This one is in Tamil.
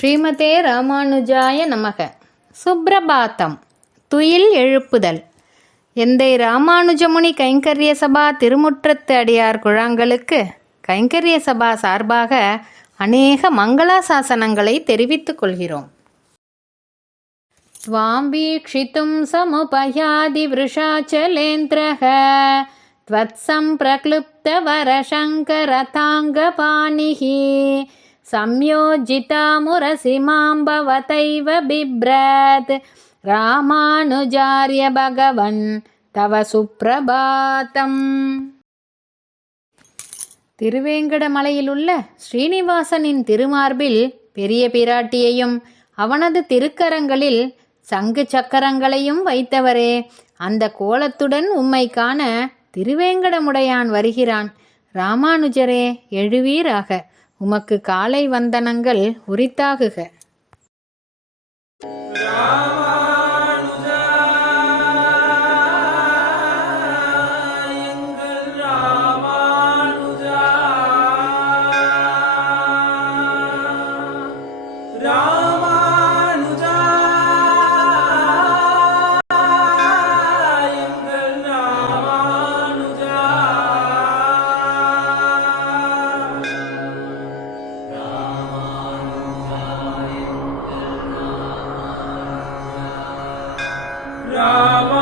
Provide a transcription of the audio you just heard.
ஸ்ரீமதே ராமானுஜாய நமக சுப்ரபாத்தம் துயில் எழுப்புதல் எந்தை ராமானுஜமுனி கைங்கரிய சபா திருமுற்றத்து அடியார் குழாங்களுக்கு கைங்கரிய சபா சார்பாக அநேக மங்களாசாசனங்களை தெரிவித்துக் கொள்கிறோம் त्वां वीक्षितुं समुपयादिवृषाचलेन्द्रः त्वत्सम्प्रक्लुप्तवरशङ्करताङ्गपाणिः संयोजितामुरसि मां भवतैव बिभ्रत् रामानुजार्य भगवन् तव सुप्रभातम् திருவேங்கடமலையிலுள்ள ஸ்ரீனிவாசனின் திருமார்பில் பெரிய பிராட்டியையும் அவனது திருக்கரங்களில் சங்கு சக்கரங்களையும் வைத்தவரே அந்த கோலத்துடன் உம்மை காண திருவேங்கடமுடையான் வருகிறான் ராமானுஜரே எழுவீராக உமக்கு காலை வந்தனங்கள் உரித்தாகுக. Brahma